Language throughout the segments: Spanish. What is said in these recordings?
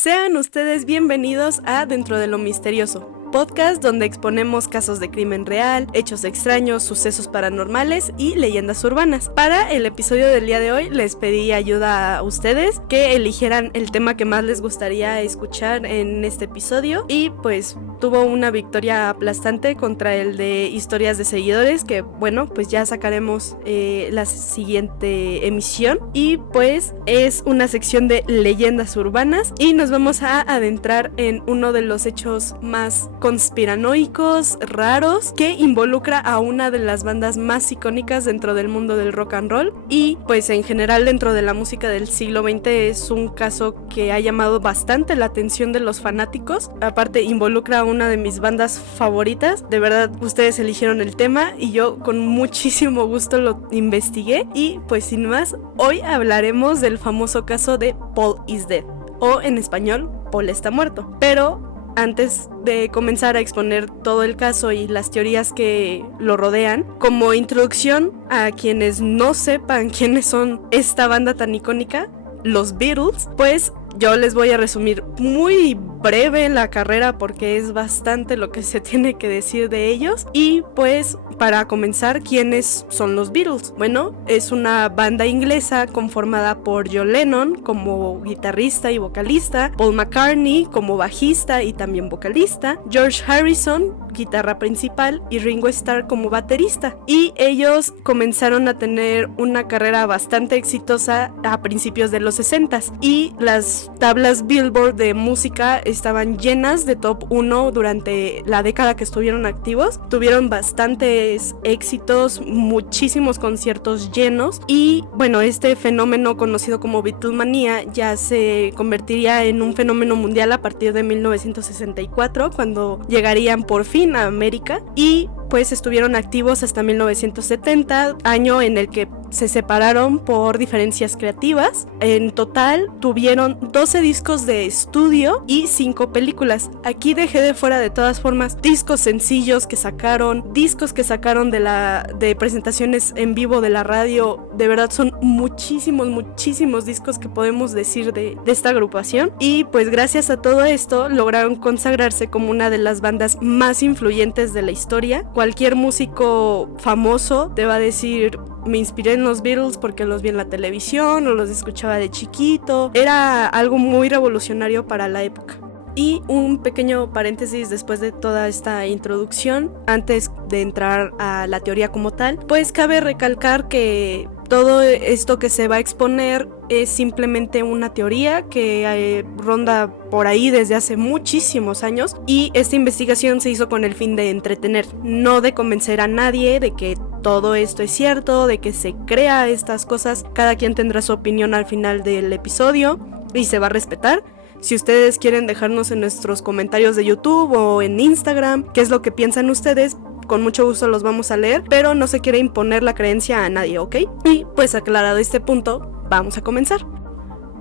Sean ustedes bienvenidos a Dentro de lo Misterioso, podcast donde exponemos casos de crimen real, hechos extraños, sucesos paranormales y leyendas urbanas. Para el episodio del día de hoy les pedí ayuda a ustedes que eligieran el tema que más les gustaría escuchar en este episodio y pues tuvo una victoria aplastante contra el de historias de seguidores, que bueno, pues ya sacaremos la siguiente emisión, y pues es una sección de leyendas urbanas y nos vamos a adentrar en uno de los hechos más conspiranoicos, raros, que involucra a una de las bandas más icónicas dentro del mundo del rock and roll y pues en general dentro de la música del siglo XX. Es un caso que ha llamado bastante la atención de los fanáticos. Aparte involucra a una de mis bandas favoritas. De verdad, ustedes eligieron el tema y yo con muchísimo gusto lo investigué, y pues sin más, hoy hablaremos del famoso caso de Paul is Dead, o en español, Paul está muerto. Pero antes de comenzar a exponer todo el caso y las teorías que lo rodean, como introducción a quienes no sepan quiénes son esta banda tan icónica, los Beatles, pues yo les voy a resumir muy breve la carrera porque es bastante lo que se tiene que decir de ellos. Y pues para comenzar, ¿quiénes son los Beatles? Bueno, es una banda inglesa conformada por John Lennon como guitarrista y vocalista, Paul McCartney como bajista y también vocalista, George Harrison, guitarra principal, y Ringo Starr como baterista. Y ellos comenzaron a tener una carrera bastante exitosa a principios de los 60s, y las tablas Billboard de música estaban llenas de top 1 durante la década que estuvieron activos. Tuvieron bastantes éxitos, muchísimos conciertos llenos, y bueno, este fenómeno conocido como Beatlemanía ya se convertiría en un fenómeno mundial a partir de 1964, cuando llegarían por fin a América, y pues estuvieron activos hasta 1970, año en el que se separaron por diferencias creativas. En total tuvieron 12 discos de estudio y 5 películas. Aquí dejé de fuera de todas formas discos sencillos que sacaron, discos que sacaron de presentaciones en vivo de la radio. De verdad son muchísimos discos que podemos decir de esta agrupación, y pues gracias a todo esto lograron consagrarse como una de las bandas más influyentes de la historia. Cualquier músico famoso te va a decir: me inspiré en los Beatles porque los vi en la televisión o los escuchaba de chiquito. Era algo muy revolucionario para la época. Y un pequeño paréntesis después de toda esta introducción, antes de entrar a la teoría como tal, pues cabe recalcar que todo esto que se va a exponer es simplemente una teoría que ronda por ahí desde hace muchísimos años, y esta investigación se hizo con el fin de entretener, no de convencer a nadie de que todo esto es cierto, de que se crea estas cosas. Cada quien tendrá su opinión al final del episodio y se va a respetar. Si ustedes quieren dejarnos en nuestros comentarios de YouTube o en Instagram qué es lo que piensan ustedes, con mucho gusto los vamos a leer, pero no se quiere imponer la creencia a nadie, ¿ok? Y pues aclarado este punto, vamos a comenzar.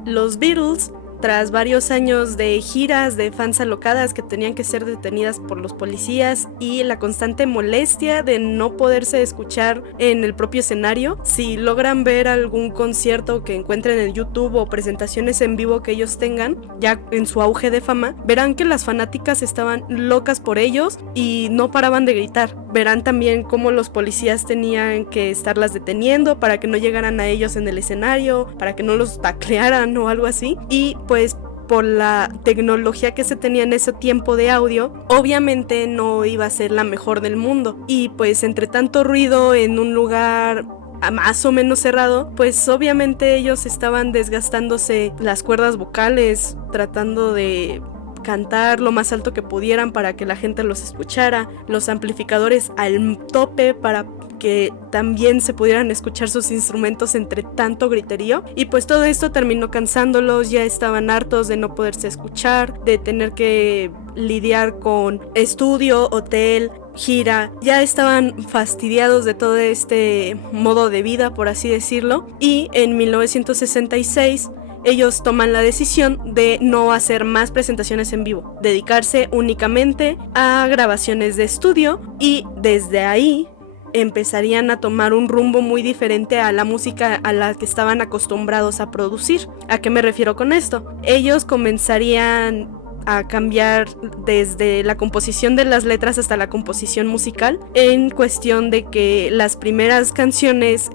Los Beatles, tras varios años de giras de fans alocadas que tenían que ser detenidas por los policías y la constante molestia de no poderse escuchar en el propio escenario, si logran ver algún concierto que encuentren en YouTube o presentaciones en vivo que ellos tengan, ya en su auge de fama, verán que las fanáticas estaban locas por ellos y no paraban de gritar. Verán también cómo los policías tenían que estarlas deteniendo para que no llegaran a ellos en el escenario, para que no los taclearan o algo así. Y pues por la tecnología que se tenía en ese tiempo de audio, obviamente no iba a ser la mejor del mundo, y pues entre tanto ruido en un lugar más o menos cerrado, pues obviamente ellos estaban desgastándose las cuerdas vocales, tratando de cantar lo más alto que pudieran para que la gente los escuchara, los amplificadores al tope para que también se pudieran escuchar sus instrumentos entre tanto griterío, y pues todo esto terminó cansándolos. Ya estaban hartos de no poderse escuchar, de tener que lidiar con estudio, hotel, gira, ya estaban fastidiados de todo este modo de vida, por así decirlo, y en 1966 ellos toman la decisión de no hacer más presentaciones en vivo, dedicarse únicamente a grabaciones de estudio, y desde ahí empezarían a tomar un rumbo muy diferente a la música a la que estaban acostumbrados a producir. ¿A qué me refiero con esto? Ellos comenzarían a cambiar desde la composición de las letras hasta la composición musical, en cuestión de que las primeras canciones,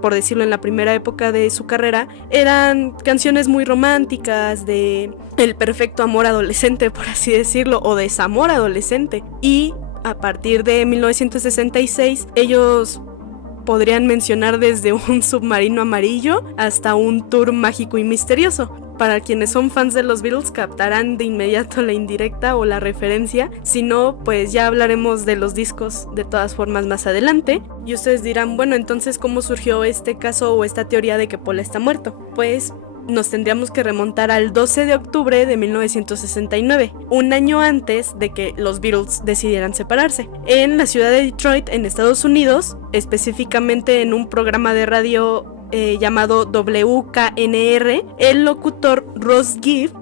por decirlo, en la primera época de su carrera, eran canciones muy románticas, de el perfecto amor adolescente, por así decirlo, o desamor adolescente. Y a partir de 1966 ellos podrían mencionar desde un submarino amarillo hasta un tour mágico y misterioso. Para quienes son fans de los Beatles captarán de inmediato la indirecta o la referencia, si no, pues ya hablaremos de los discos de todas formas más adelante. Y ustedes dirán, bueno, entonces ¿cómo surgió este caso o esta teoría de que Paul está muerto? Pues nos tendríamos que remontar al 12 de octubre de 1969, un año antes de que los Beatles decidieran separarse. En la ciudad de Detroit, en Estados Unidos, específicamente en un programa de radio llamado WKNR, el locutor Ross Gibb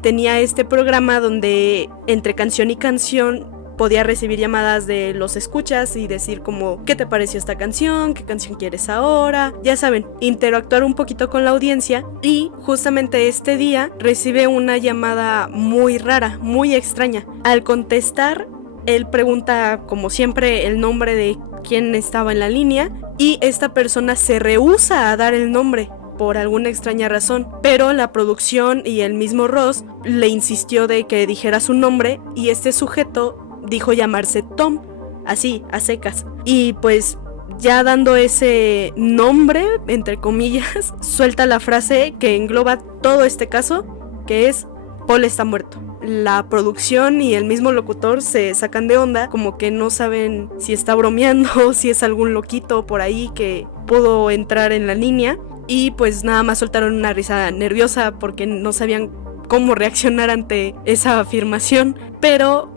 tenía este programa donde entre canción y canción podía recibir llamadas de los escuchas y decir como ¿qué te pareció esta canción? ¿Qué canción quieres ahora? Ya saben, interactuar un poquito con la audiencia. Y justamente este día recibe una llamada muy rara, muy extraña. Al contestar, él pregunta como siempre el nombre de quién estaba en la línea y esta persona se rehúsa a dar el nombre por alguna extraña razón, pero la producción y el mismo Ross le insistió de que dijera su nombre y este sujeto dijo llamarse Tom, así, a secas. Y pues ya dando ese nombre, entre comillas, suelta la frase que engloba todo este caso, que es Paul está muerto. La producción y el mismo locutor se sacan de onda, como que no saben si está bromeando, si es algún loquito por ahí que pudo entrar en la línea, y pues nada más soltaron una risa nerviosa porque no sabían cómo reaccionar ante esa afirmación. Pero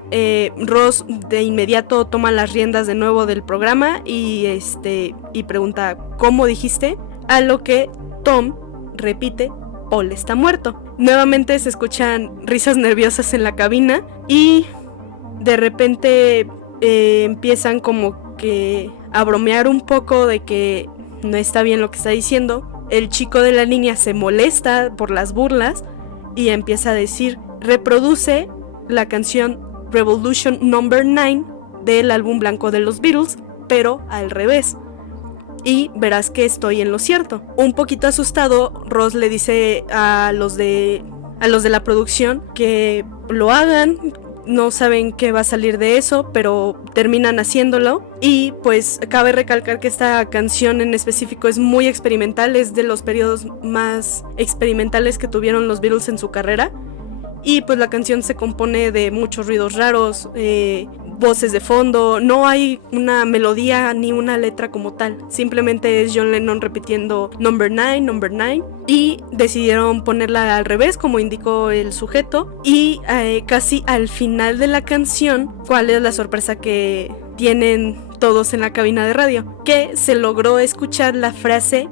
Ross de inmediato toma las riendas de nuevo del programa y pregunta ¿cómo dijiste? A lo que Tom repite Paul está muerto. Nuevamente se escuchan risas nerviosas en la cabina y de repente empiezan como que a bromear un poco de que no está bien lo que está diciendo. El chico de la línea se molesta por las burlas y empieza a decir reproduce la canción Revolution No. 9 del álbum blanco de los Beatles, pero al revés. Y verás que estoy en lo cierto. Un poquito asustado, Ross le dice a los de la producción que lo hagan. No saben qué va a salir de eso, pero terminan haciéndolo. Y pues cabe recalcar que esta canción en específico es muy experimental, es de los periodos más experimentales que tuvieron los Beatles en su carrera. Y pues la canción se compone de muchos ruidos raros, voces de fondo, no hay una melodía ni una letra como tal, simplemente es John Lennon repitiendo Number 9, Number 9, y decidieron ponerla al revés como indicó el sujeto. Y casi al final de la canción, ¿cuál es la sorpresa que tienen todos en la cabina de radio? Que se logró escuchar la frase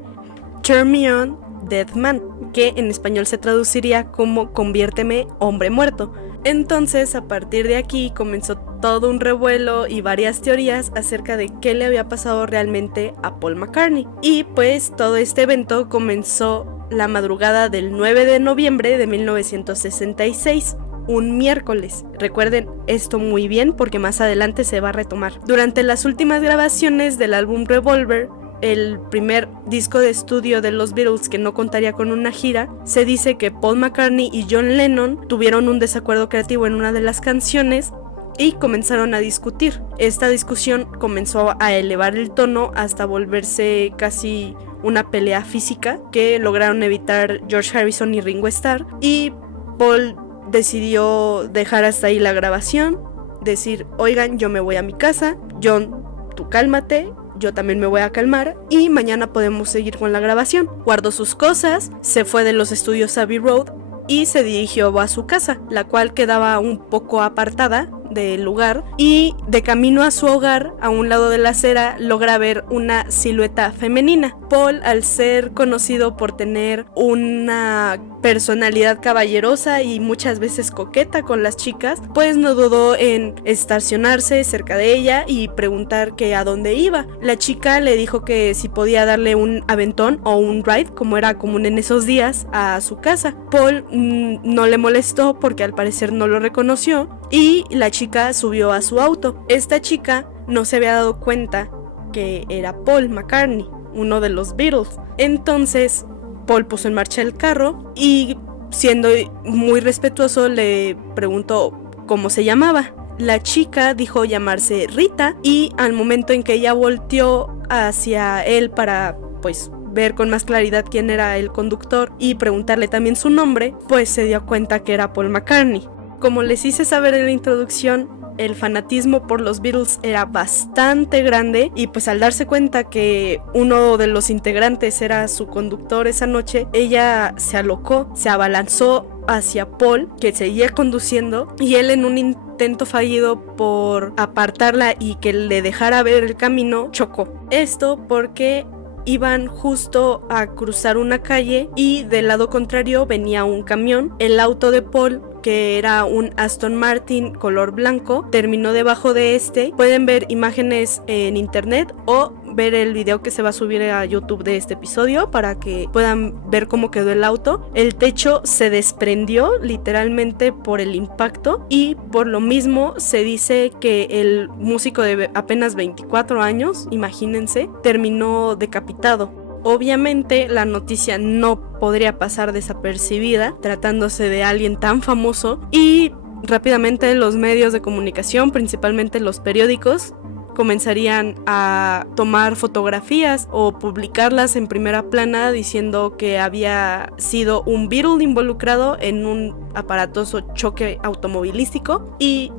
Turn me on, Dead Man, que en español se traduciría como conviérteme hombre muerto. Entonces, a partir de aquí comenzó todo un revuelo y varias teorías acerca de qué le había pasado realmente a Paul McCartney. Y pues todo este evento comenzó la madrugada del 9 de noviembre de 1966. Un miércoles. Recuerden esto muy bien porque más adelante se va a retomar. Durante las últimas grabaciones del álbum Revolver, el primer disco de estudio de los Beatles que no contaría con una gira, se dice que Paul McCartney y John Lennon tuvieron un desacuerdo creativo en una de las canciones y comenzaron a discutir. Esta discusión comenzó a elevar el tono hasta volverse casi una pelea física que lograron evitar George Harrison y Ringo Starr, y Paul decidió dejar hasta ahí la grabación, decir, oigan, yo me voy a mi casa, John, tú cálmate, yo también me voy a calmar y mañana podemos seguir con la grabación. Guardó sus cosas, se fue de los estudios Abbey Road y se dirigió a su casa, la cual quedaba un poco apartada del lugar y de camino a su hogar, a un lado de la acera, logra ver una silueta femenina. Paul, al ser conocido por tener una personalidad caballerosa y muchas veces coqueta con las chicas, pues no dudó en estacionarse cerca de ella y preguntar que a dónde iba. La chica le dijo que si podía darle un aventón o un ride, como era común en esos días, a su casa. Paul no le molestó porque al parecer no lo reconoció y la chica subió a su auto. Esta chica no se había dado cuenta que era Paul McCartney, uno de los Beatles. Entonces Paul puso en marcha el carro y, siendo muy respetuoso, le preguntó cómo se llamaba. La chica dijo llamarse Rita y al momento en que ella volteó hacia él para pues ver con más claridad quién era el conductor y preguntarle también su nombre, pues se dio cuenta que era Paul McCartney. Como les hice saber en la introducción, el fanatismo por los Beatles era bastante grande y pues al darse cuenta que uno de los integrantes era su conductor esa noche, ella se alocó, se abalanzó hacia Paul, que seguía conduciendo, y él, en un intento fallido por apartarla y que le dejara ver el camino, chocó. Esto porque iban justo a cruzar una calle y del lado contrario venía un camión. El auto de Paul, que era un Aston Martin color blanco, terminó debajo de este. Pueden ver imágenes en internet o ver el video que se va a subir a YouTube de este episodio para que puedan ver cómo quedó el auto. El techo se desprendió literalmente por el impacto y por lo mismo se dice que el músico de apenas 24 años, imagínense, terminó decapitado. Obviamente la noticia no podría pasar desapercibida tratándose de alguien tan famoso y rápidamente los medios de comunicación, principalmente los periódicos, comenzarían a tomar fotografías o publicarlas en primera plana diciendo que había sido un Beatle involucrado en un aparatoso choque automovilístico. Y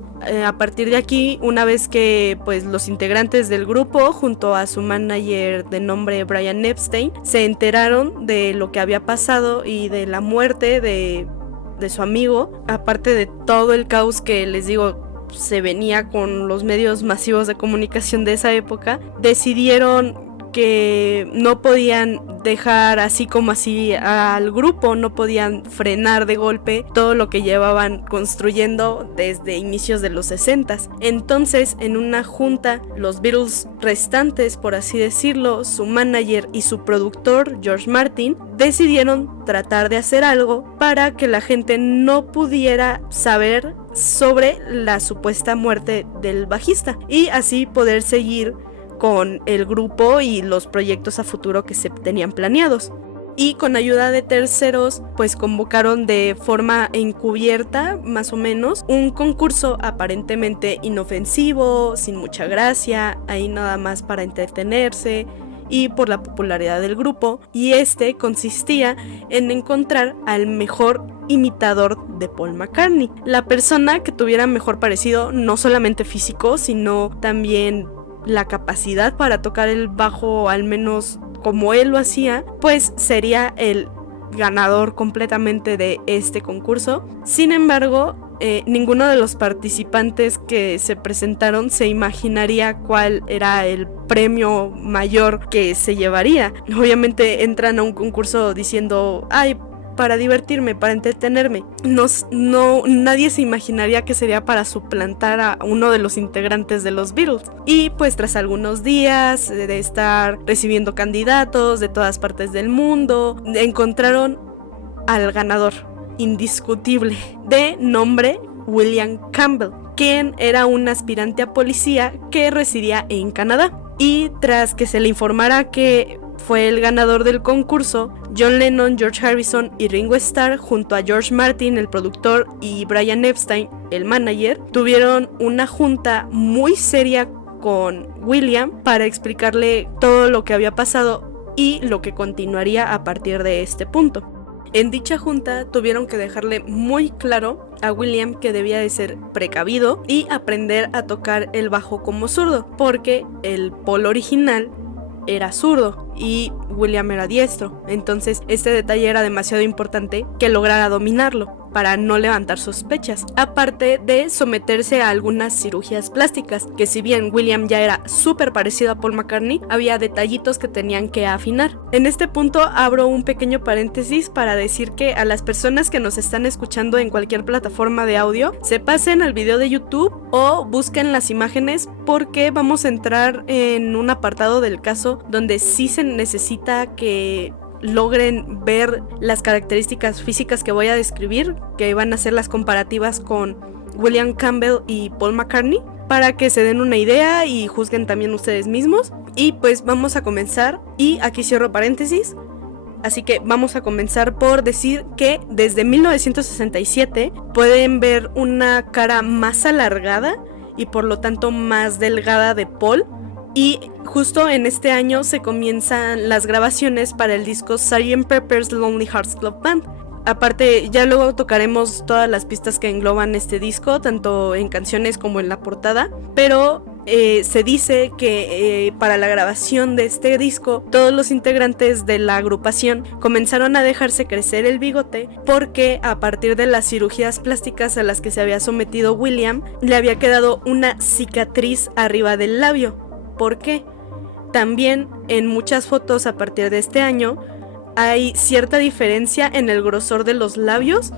a partir de aquí, una vez que pues los integrantes del grupo junto a su manager de nombre Brian Epstein se enteraron de lo que había pasado y de la muerte de su amigo, aparte de todo el caos que les digo se venía con los medios masivos de comunicación de esa época, decidieron que no podían dejar así como así al grupo, no podían frenar de golpe todo lo que llevaban construyendo desde inicios de los 60s. Entonces, en una junta, los Beatles restantes, por así decirlo, su manager y su productor, George Martin, decidieron tratar de hacer algo para que la gente no pudiera saber sobre la supuesta muerte del bajista y así poder seguir con el grupo y los proyectos a futuro que se tenían planeados. Y con ayuda de terceros, pues convocaron de forma encubierta, más o menos, un concurso aparentemente inofensivo, sin mucha gracia, ahí nada más para entretenerse y por la popularidad del grupo, y este consistía en encontrar al mejor imitador de Paul McCartney, la persona que tuviera mejor parecido, no solamente físico, sino también la capacidad para tocar el bajo, al menos como él lo hacía, pues sería el ganador completamente de este concurso. Sin embargo, ninguno de los participantes que se presentaron se imaginaría cuál era el premio mayor que se llevaría. Obviamente entran a un concurso diciendo, ay, para divertirme, para entretenerme. Nadie se imaginaría que sería para suplantar a uno de los integrantes de los Beatles. Y pues tras algunos días de estar recibiendo candidatos de todas partes del mundo, encontraron al ganador indiscutible, de nombre William Campbell, quien era un aspirante a policía que residía en Canadá. Y tras que se le informara que fue el ganador del concurso, John Lennon, George Harrison y Ringo Starr, junto a George Martin, el productor, y Brian Epstein, el manager, tuvieron una junta muy seria con William para explicarle todo lo que había pasado y lo que continuaría a partir de este punto. En dicha junta tuvieron que dejarle muy claro a William que debía de ser precavido y aprender a tocar el bajo como zurdo, porque el Paul original era zurdo y William era diestro. Entonces este detalle era demasiado importante que lograra dominarlo. para no levantar sospechas, aparte de someterse a algunas cirugías plásticas, que si bien William ya era súper parecido a Paul McCartney, había detallitos que tenían que afinar. En este punto abro un pequeño paréntesis para decir que a las personas que nos están escuchando en cualquier plataforma de audio, se pasen al video de YouTube o busquen las imágenes, porque vamos a entrar en un apartado del caso donde sí se necesita que logren ver las características físicas que voy a describir, que van a ser las comparativas con William Campbell y Paul McCartney, para que se den una idea y juzguen también ustedes mismos. Y pues vamos a comenzar, y aquí cierro paréntesis. Así que vamos a comenzar por decir que desde 1967 pueden ver una cara más alargada y por lo tanto más delgada de Paul. Y justo en este año se comienzan las grabaciones para el disco Sgt. Pepper's Lonely Hearts Club Band. Aparte, ya luego tocaremos todas las pistas que engloban este disco, tanto en canciones como en la portada, pero se dice que para la grabación de este disco, todos los integrantes de la agrupación comenzaron a dejarse crecer el bigote, porque a partir de las cirugías plásticas a las que se había sometido William, le había quedado una cicatriz arriba del labio. ¿Por qué? También en muchas fotos a partir de este año hay cierta diferencia en el grosor de los labios.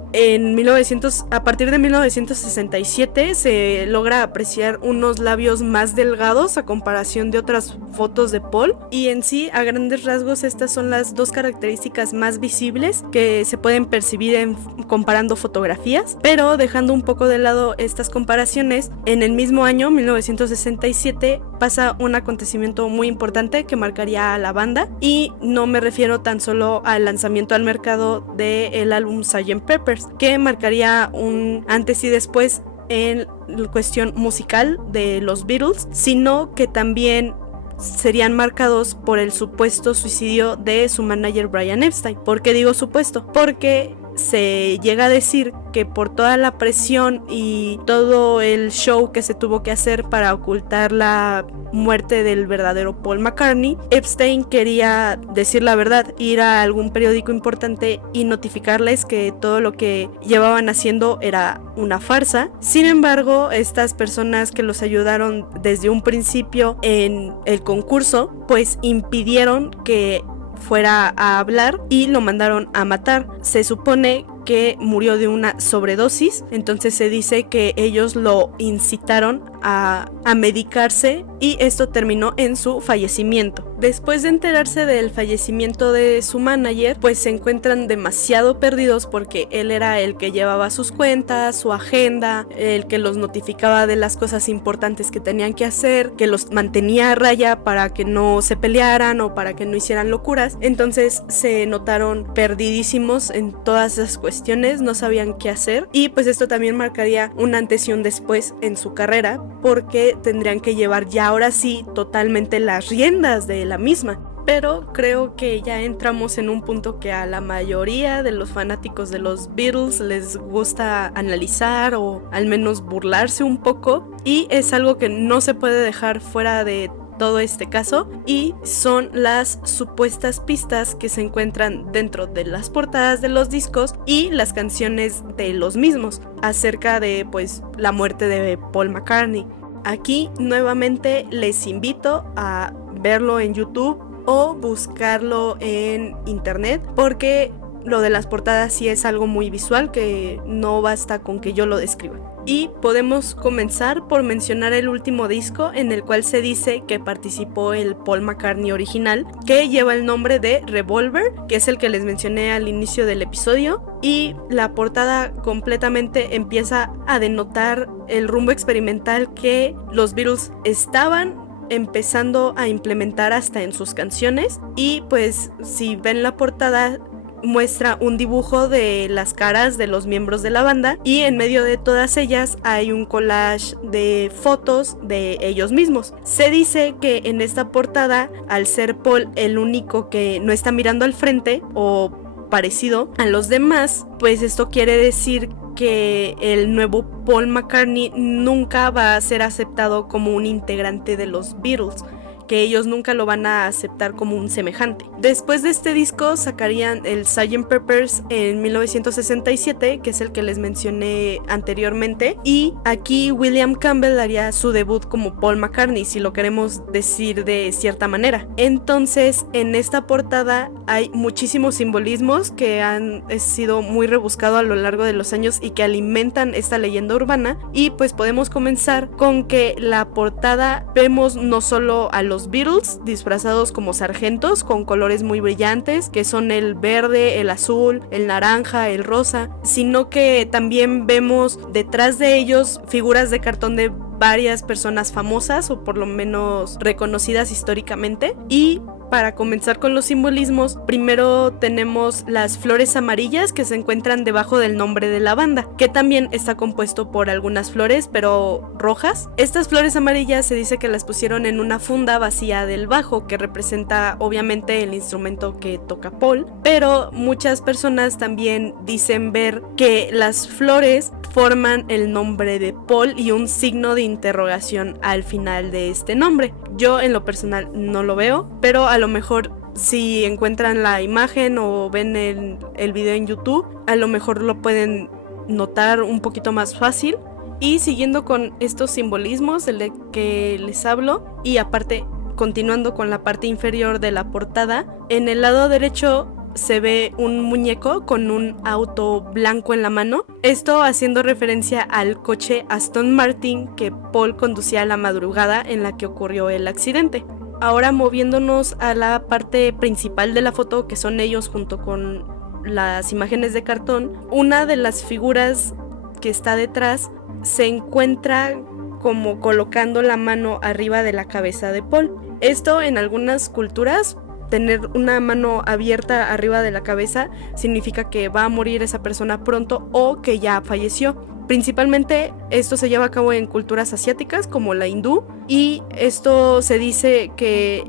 A partir de 1967 se logra apreciar unos labios más delgados a comparación de otras fotos de Paul, y en sí, a grandes rasgos, estas son las dos características más visibles que se pueden percibir comparando fotografías. Pero dejando un poco de lado estas comparaciones, en el mismo año, 1967, pasa un acontecimiento muy importante que marcaría a la banda, y no me refiero tan solo al lanzamiento al mercado del álbum Sgt. Pepper's, que marcaría un antes y después en cuestión musical de los Beatles, sino que también serían marcados por el supuesto suicidio de su manager Brian Epstein. ¿Por qué digo supuesto? Porque se llega a decir que por toda la presión y todo el show que se tuvo que hacer para ocultar la muerte del verdadero Paul McCartney, Epstein quería decir la verdad, ir a algún periódico importante y notificarles que todo lo que llevaban haciendo era una farsa. Sin embargo, estas personas que los ayudaron desde un principio en el concurso, pues impidieron que fuera a hablar y lo mandaron a matar. Se supone que murió de una sobredosis, entonces se dice que ellos lo incitaron a medicarse, y esto terminó en su fallecimiento. Después de enterarse del fallecimiento de su manager, pues se encuentran demasiado perdidos, porque él era el que llevaba sus cuentas, su agenda, el que los notificaba de las cosas importantes que tenían que hacer, que los mantenía a raya para que no se pelearan o para que no hicieran locuras. Entonces se notaron perdidísimos en todas esas cuestiones, no sabían qué hacer, y pues esto también marcaría un antes y un después en su carrera, porque tendrían que llevar ya ahora sí totalmente las riendas de la misma. Pero creo que ya entramos en un punto que a la mayoría de los fanáticos de los Beatles les gusta analizar, o al menos burlarse un poco, y es algo que no se puede dejar fuera de todo este caso, y son las supuestas pistas que se encuentran dentro de las portadas de los discos y las canciones de los mismos acerca de pues la muerte de Paul McCartney. Aquí nuevamente les invito a verlo en YouTube o buscarlo en internet, porque lo de las portadas sí es algo muy visual que no basta con que yo lo describa. Y podemos comenzar por mencionar el último disco en el cual se dice que participó el Paul McCartney original, que lleva el nombre de Revolver, que es el que les mencioné al inicio del episodio, y la portada completamente empieza a denotar el rumbo experimental que los Beatles estaban empezando a implementar hasta en sus canciones. Y pues si ven la portada, muestra un dibujo de las caras de los miembros de la banda, y en medio de todas ellas hay un collage de fotos de ellos mismos. Se dice que en esta portada, al ser Paul el único que no está mirando al frente o parecido a los demás, pues esto quiere decir que el nuevo Paul McCartney nunca va a ser aceptado como un integrante de los Beatles, que ellos nunca lo van a aceptar como un semejante. Después de este disco sacarían el Sgt. Pepper's en 1967, que es el que les mencioné anteriormente, y aquí William Campbell haría su debut como Paul McCartney, si lo queremos decir de cierta manera. Entonces, en esta portada hay muchísimos simbolismos que han sido muy rebuscados a lo largo de los años y que alimentan esta leyenda urbana, y pues podemos comenzar con que la portada vemos no solo a los Beatles disfrazados como sargentos con colores muy brillantes, que son el verde, el azul, el naranja, el rosa, sino que también vemos detrás de ellos figuras de cartón de varias personas famosas o por lo menos reconocidas históricamente. Y para comenzar con los simbolismos, primero tenemos las flores amarillas que se encuentran debajo del nombre de la banda, que también está compuesto por algunas flores, pero rojas. Estas flores amarillas se dice que las pusieron en una funda vacía del bajo, que representa obviamente el instrumento que toca Paul, pero muchas personas también dicen ver que las flores forman el nombre de Paul y un signo de interrogación al final de este nombre. Yo en lo personal no lo veo, pero a lo mejor si encuentran la imagen o ven el video en YouTube, a lo mejor lo pueden notar un poquito más fácil. Y siguiendo con estos simbolismos de que les hablo, y aparte continuando con la parte inferior de la portada, en el lado derecho se ve un muñeco con un auto blanco en la mano, esto haciendo referencia al coche Aston Martin que Paul conducía a la madrugada en la que ocurrió el accidente. Ahora moviéndonos a la parte principal de la foto, que son ellos junto con las imágenes de cartón, una de las figuras que está detrás se encuentra como colocando la mano arriba de la cabeza de Paul. Esto en algunas culturas, tener una mano abierta arriba de la cabeza significa que va a morir esa persona pronto o que ya falleció. Principalmente esto se lleva a cabo en culturas asiáticas como la hindú, y esto se dice que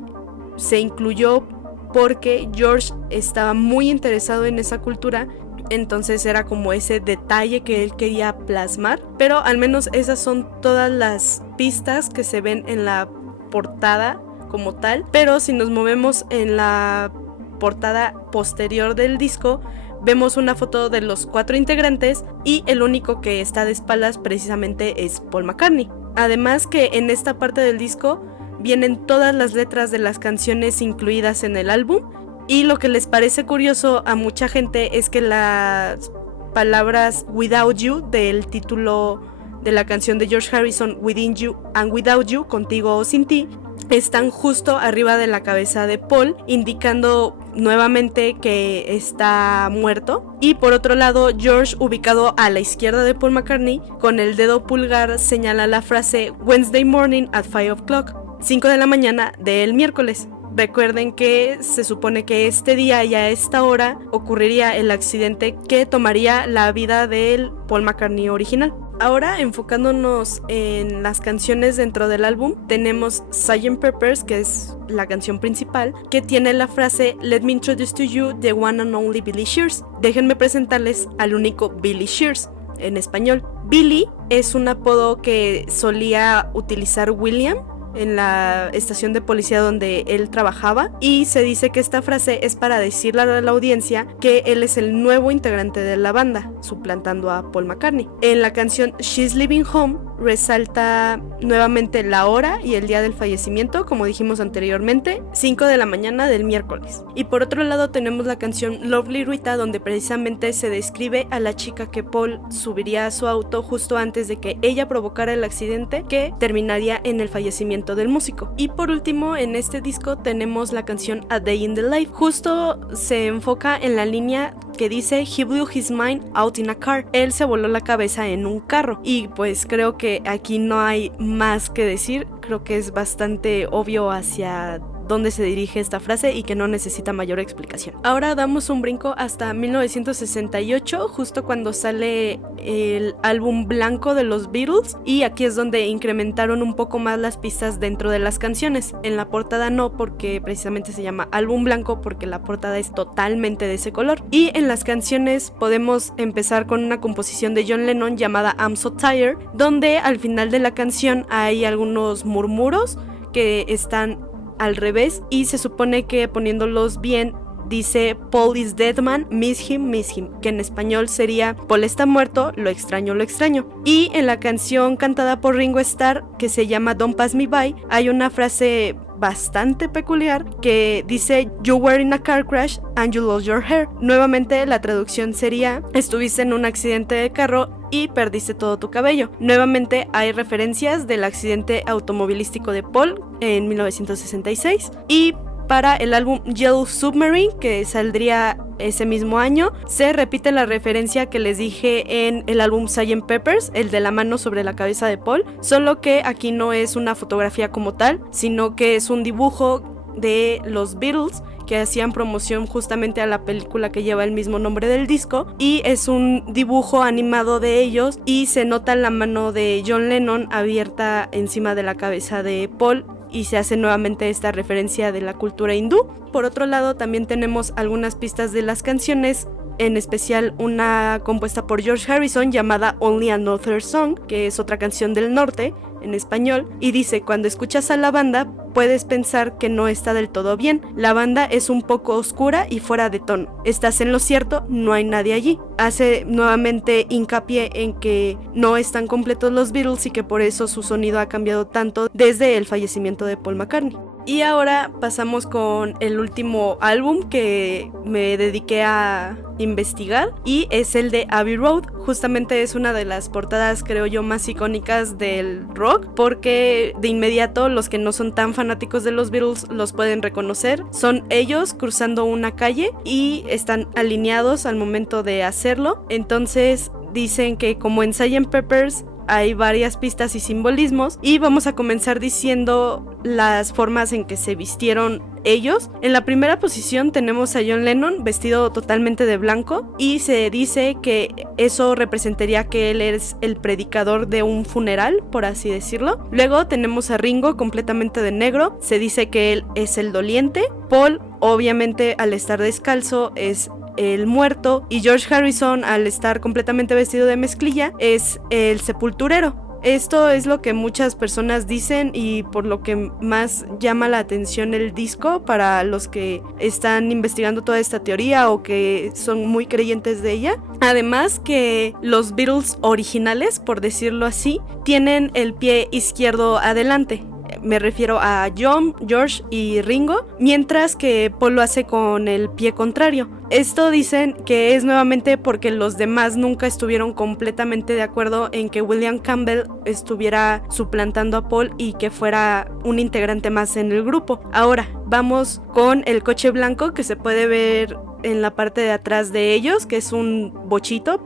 se incluyó porque George estaba muy interesado en esa cultura, entonces era como ese detalle que él quería plasmar. Pero al menos esas son todas las pistas que se ven en la portada como tal, pero si nos movemos en la portada posterior del disco, vemos una foto de los 4 integrantes y el único que está de espaldas precisamente es Paul McCartney. Además que en esta parte del disco vienen todas las letras de las canciones incluidas en el álbum, y lo que les parece curioso a mucha gente es que las palabras Without You del título de la canción de George Harrison, Within You and Without You, contigo o sin ti, están justo arriba de la cabeza de Paul, indicando nuevamente que está muerto. Y por otro lado, George, ubicado a la izquierda de Paul McCartney, con el dedo pulgar señala la frase Wednesday morning at 5 o'clock, 5 de la mañana del miércoles. Recuerden que se supone que este día y a esta hora ocurriría el accidente que tomaría la vida del Paul McCartney original. Ahora, enfocándonos en las canciones dentro del álbum, tenemos Sgt. Pepper's, que es la canción principal, que tiene la frase Let me introduce to you the one and only Billy Shears. Déjenme presentarles al único Billy Shears, en español. Billy es un apodo que solía utilizar William en la estación de policía donde él trabajaba, y se dice que esta frase es para decirle a la audiencia que él es el nuevo integrante de la banda, suplantando a Paul McCartney. En la canción She's Leaving Home resalta nuevamente la hora y el día del fallecimiento, como dijimos anteriormente, 5 de la mañana del miércoles. Y por otro lado tenemos la canción Lovely Rita, donde precisamente se describe a la chica que Paul subiría a su auto justo antes de que ella provocara el accidente que terminaría en el fallecimiento del músico. Y por último, en este disco tenemos la canción A Day in the Life. Justo se enfoca en la línea que dice He blew his mind out in a car. Él se voló la cabeza en un carro. Y pues creo que aquí no hay más que decir. Creo que es bastante obvio hacia dónde se dirige esta frase y que no necesita mayor explicación. Ahora damos un brinco hasta 1968, justo cuando sale el álbum blanco de los Beatles, y aquí es donde incrementaron un poco más las pistas dentro de las canciones. En la portada no, porque precisamente se llama álbum blanco porque la portada es totalmente de ese color. Y en las canciones podemos empezar con una composición de John Lennon llamada I'm So Tired, donde al final de la canción hay algunos murmuros que están al revés y se supone que poniéndolos bien dice Paul is dead man, miss him, que en español sería Paul está muerto, lo extraño, lo extraño. Y en la canción cantada por Ringo Starr, que se llama Don't Pass Me By, hay una frase bastante peculiar que dice You were in a car crash and you lost your hair. Nuevamente la traducción sería estuviste en un accidente de carro y perdiste todo tu cabello. Nuevamente hay referencias del accidente automovilístico de Paul en 1966 y para el álbum Yellow Submarine, que saldría ese mismo año, se repite la referencia que les dije en el álbum Sgt. Pepper's, el de la mano sobre la cabeza de Paul, solo que aquí no es una fotografía como tal, sino que es un dibujo de los Beatles que hacían promoción justamente a la película que lleva el mismo nombre del disco, y es un dibujo animado de ellos y se nota la mano de John Lennon abierta encima de la cabeza de Paul y se hace nuevamente esta referencia de la cultura hindú. Por otro lado, también tenemos algunas pistas de las canciones, en especial una compuesta por George Harrison llamada Only Another Song, que es otra canción del norte en español, y dice: cuando escuchas a la banda puedes pensar que no está del todo bien, la banda es un poco oscura y fuera de tono, estás en lo cierto, no hay nadie allí. Hace nuevamente hincapié en que no están completos los Beatles y que por eso su sonido ha cambiado tanto desde el fallecimiento de Paul McCartney. Y ahora pasamos con el último álbum que me dediqué a investigar, y es el de Abbey Road. Justamente es una de las portadas, creo yo, más icónicas del rock, porque de inmediato los que no son tan fanáticos de los Beatles los pueden reconocer. Son ellos cruzando una calle y están alineados al momento de hacerlo. Entonces dicen que como en Sgt. Pepper's hay varias pistas y simbolismos, y vamos a comenzar diciendo las formas en que se vistieron ellos. En la primera posición tenemos a John Lennon vestido totalmente de blanco, y se dice que eso representaría que él es el predicador de un funeral, por así decirlo. Luego tenemos a Ringo completamente de negro, se dice que él es el doliente. Paul, obviamente, al estar descalzo, es el muerto, y George Harrison, al estar completamente vestido de mezclilla, es el sepulturero. Esto es lo que muchas personas dicen y por lo que más llama la atención el disco para los que están investigando toda esta teoría o que son muy creyentes de ella. Además que los Beatles originales, por decirlo así, tienen el pie izquierdo adelante. Me refiero a John, George y Ringo, mientras que Paul lo hace con el pie contrario. Esto dicen que es nuevamente porque los demás nunca estuvieron completamente de acuerdo en que William Campbell estuviera suplantando a Paul y que fuera un integrante más en el grupo. Ahora vamos con el coche blanco que se puede ver en la parte de atrás de ellos, que es un bochito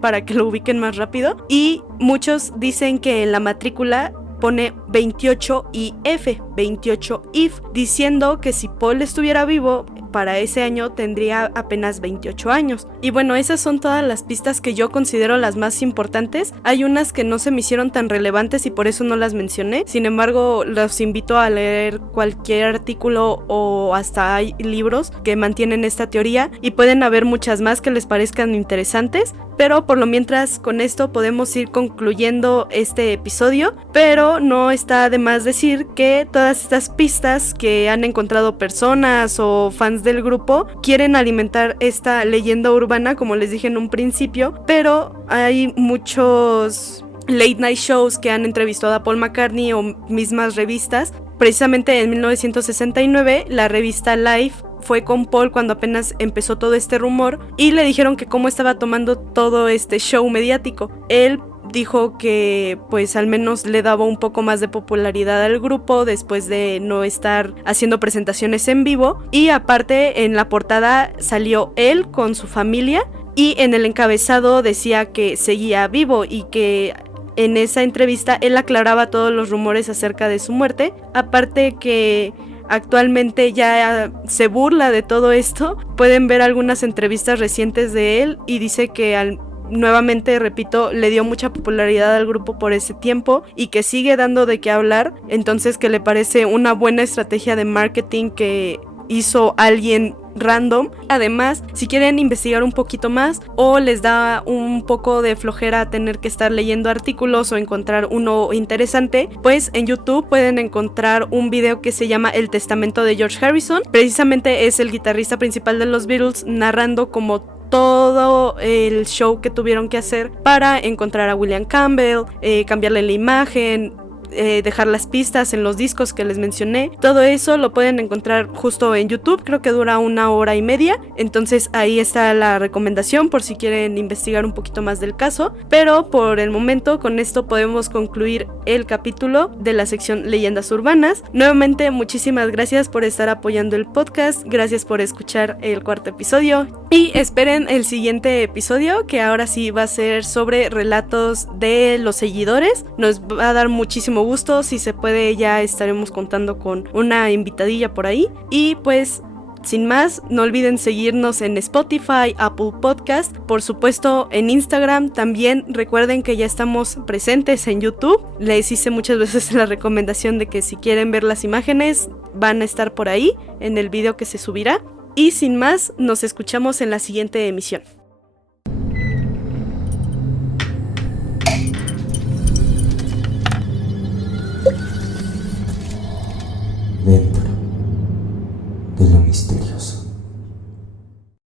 para que lo ubiquen más rápido, y muchos dicen que en la matrícula pone 28 IF, 28 IF, diciendo que si Paul estuviera vivo para ese año tendría apenas 28 años. Y bueno, esas son todas las pistas que yo considero las más importantes. Hay unas que no se me hicieron tan relevantes y por eso no las mencioné. Sin embargo, los invito a leer cualquier artículo o hasta hay libros que mantienen esta teoría y pueden haber muchas más que les parezcan interesantes. Pero por lo mientras, con esto podemos ir concluyendo este episodio, pero no está de más decir que todas estas pistas que han encontrado personas o fans del grupo quieren alimentar esta leyenda urbana, como les dije en un principio, pero hay muchos late night shows que han entrevistado a Paul McCartney o mismas revistas. Precisamente en 1969 la revista Life fue con Paul cuando apenas empezó todo este rumor y le dijeron que cómo estaba tomando todo este show mediático. Él dijo que pues al menos le daba un poco más de popularidad al grupo después de no estar haciendo presentaciones en vivo, y aparte en la portada salió él con su familia y en el encabezado decía que seguía vivo y que en esa entrevista él aclaraba todos los rumores acerca de su muerte. Aparte que actualmente ya se burla de todo esto. Pueden ver algunas entrevistas recientes de él y dice que nuevamente, repito, le dio mucha popularidad al grupo por ese tiempo y que sigue dando de qué hablar. Entonces que le parece una buena estrategia de marketing que hizo alguien random. Además, si quieren investigar un poquito más o les da un poco de flojera tener que estar leyendo artículos o encontrar uno interesante, pues en YouTube pueden encontrar un video que se llama El Testamento de George Harrison. Precisamente es el guitarrista principal de los Beatles narrando como todo el show que tuvieron que hacer para encontrar a William Campbell, cambiarle la imagen, dejar las pistas en los discos que les mencioné. Todo eso lo pueden encontrar justo en YouTube, creo que dura 1 hora y media, entonces ahí está la recomendación por si quieren investigar un poquito más del caso. Pero por el momento con esto podemos concluir el capítulo de la sección Leyendas Urbanas. Nuevamente muchísimas gracias por estar apoyando el podcast, gracias por escuchar el 4º episodio y esperen el siguiente episodio, que ahora sí va a ser sobre relatos de los seguidores. Nos va a dar muchísimo gusto, si se puede ya estaremos contando con una invitadilla por ahí. Y pues sin más, no olviden seguirnos en Spotify, Apple Podcast, por supuesto en Instagram. También recuerden que ya estamos presentes en YouTube. Les hice muchas veces la recomendación de que si quieren ver las imágenes van a estar por ahí en el video que se subirá. Y sin más, nos escuchamos en la siguiente emisión.